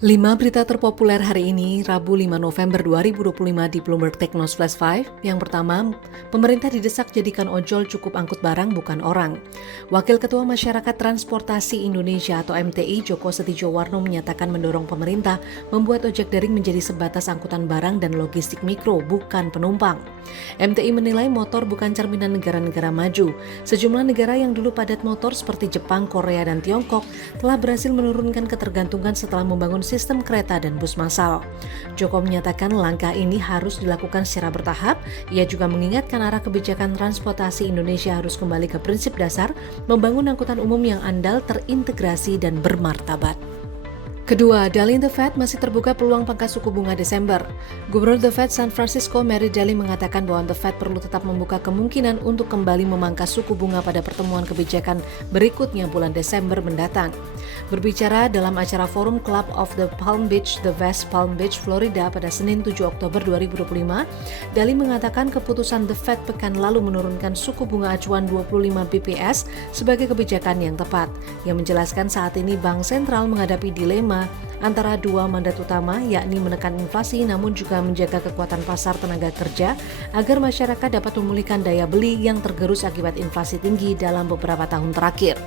5 berita terpopuler hari ini, Rabu 5 November 2025 di Bloomberg Technos Flash 5. Yang pertama, pemerintah didesak jadikan ojol cukup angkut barang bukan orang. Wakil Ketua Masyarakat Transportasi Indonesia atau MTI Joko Setiowarno menyatakan mendorong pemerintah membuat ojek daring menjadi sebatas angkutan barang dan logistik mikro, bukan penumpang. MTI menilai motor bukan cerminan negara-negara maju. Sejumlah negara yang dulu padat motor seperti Jepang, Korea, dan Tiongkok telah berhasil menurunkan ketergantungan setelah membangun sistem kereta dan bus massal. Joko menyatakan langkah ini harus dilakukan secara bertahap. Ia juga mengingatkan arah kebijakan transportasi Indonesia harus kembali ke prinsip dasar membangun angkutan umum yang andal, terintegrasi, dan bermartabat. Kedua, Daly The Fed masih terbuka peluang pangkas suku bunga Desember. Gubernur The Fed San Francisco Mary Daly mengatakan bahwa The Fed perlu tetap membuka kemungkinan untuk kembali memangkas suku bunga pada pertemuan kebijakan berikutnya bulan Desember mendatang. Berbicara dalam acara forum Club of the Palm Beach, The West Palm Beach, Florida pada Senin 7 Oktober 2025, Daly mengatakan keputusan The Fed pekan lalu menurunkan suku bunga acuan 25 BPS sebagai kebijakan yang tepat. Yang menjelaskan saat ini Bank Sentral menghadapi dilema antara dua mandat utama, yakni menekan inflasi namun juga menjaga kekuatan pasar tenaga kerja agar masyarakat dapat memulihkan daya beli yang tergerus akibat inflasi tinggi dalam beberapa tahun terakhir.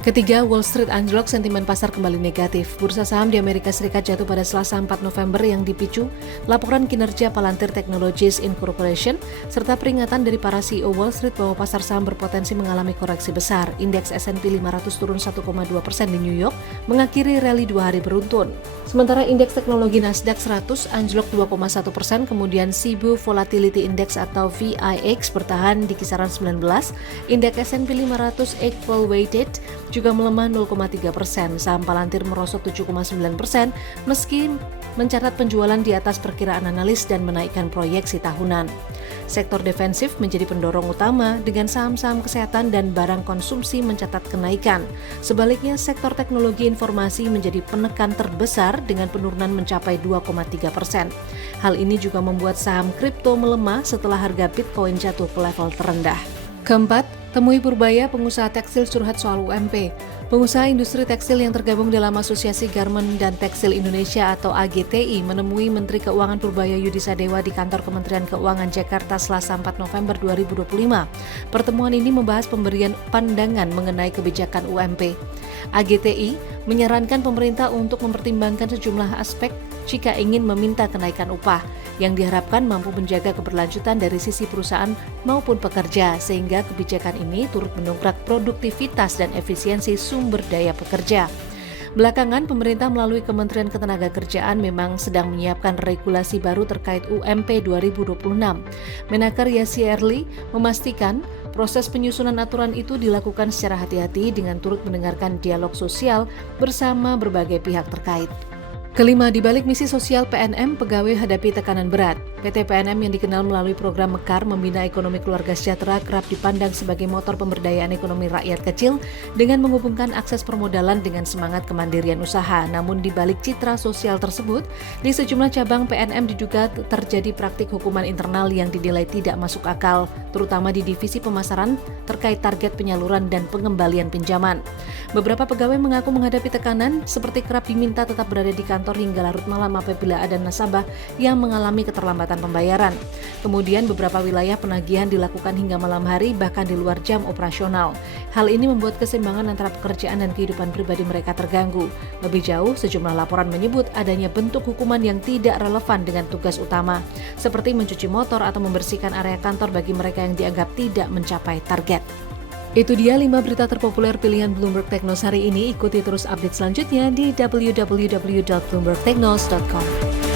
Ketiga, Wall Street anjlok, sentimen pasar kembali negatif. Bursa saham di Amerika Serikat jatuh pada Selasa 4 November yang dipicu laporan kinerja Palantir Technologies Incorporation serta peringatan dari para CEO Wall Street bahwa pasar saham berpotensi mengalami koreksi besar. Indeks S&P 500 turun 1,2% di New York, mengakhiri rally 2 hari beruntun. Sementara indeks teknologi Nasdaq 100 anjlok 2,1%, kemudian Cebu Volatility Index atau VIX bertahan di kisaran 19, indeks S&P 500 Equal Weighted juga melemah 0,3%. Saham Palantir merosot 7,9% meski mencatat penjualan di atas perkiraan analis dan menaikkan proyeksi tahunan. Sektor defensif menjadi pendorong utama dengan saham-saham kesehatan dan barang konsumsi mencatat kenaikan. Sebaliknya, sektor teknologi informasi menjadi penekan terbesar dengan penurunan mencapai 2,3%. Hal ini juga membuat saham kripto melemah setelah harga Bitcoin jatuh ke level terendah. Keempat, temui Purbaya, pengusaha tekstil curhat soal UMP. Pengusaha industri tekstil yang tergabung dalam Asosiasi Garmen dan Tekstil Indonesia atau AGTI menemui Menteri Keuangan Purbaya Yudi Sadewa di kantor Kementerian Keuangan Jakarta Selasa 4 November 2025. Pertemuan ini membahas pemberian pandangan mengenai kebijakan UMP. AGTI menyarankan pemerintah untuk mempertimbangkan sejumlah aspek jika ingin meminta kenaikan upah, yang diharapkan mampu menjaga keberlanjutan dari sisi perusahaan maupun pekerja, sehingga kebijakan ini turut mendongkrak produktivitas dan efisiensi sumber daya pekerja. Belakangan, pemerintah melalui Kementerian Ketenagakerjaan memang sedang menyiapkan regulasi baru terkait UMP 2026. Menaker Yassi Erli memastikan proses penyusunan aturan itu dilakukan secara hati-hati dengan turut mendengarkan dialog sosial bersama berbagai pihak terkait. Kelima, di balik misi sosial PNM, pegawai hadapi tekanan berat. PT PNM yang dikenal melalui program Mekar membina ekonomi keluarga sejahtera kerap dipandang sebagai motor pemberdayaan ekonomi rakyat kecil dengan menghubungkan akses permodalan dengan semangat kemandirian usaha. Namun di balik citra sosial tersebut, di sejumlah cabang PNM diduga terjadi praktik hukuman internal yang dinilai tidak masuk akal, terutama di divisi pemasaran terkait target penyaluran dan pengembalian pinjaman. Beberapa pegawai mengaku menghadapi tekanan seperti kerap diminta tetap berada di kantor hingga larut malam apabila ada nasabah yang mengalami keterlambatan pembayaran. Kemudian beberapa wilayah penagihan dilakukan hingga malam hari bahkan di luar jam operasional. Hal ini membuat keseimbangan antara pekerjaan dan kehidupan pribadi mereka terganggu. Lebih jauh, sejumlah laporan menyebut adanya bentuk hukuman yang tidak relevan dengan tugas utama, seperti mencuci motor atau membersihkan area kantor bagi mereka yang dianggap tidak mencapai target. Itu dia 5 berita terpopuler pilihan Bloomberg Technos hari ini. Ikuti terus update selanjutnya di www.bloombergtechnos.com.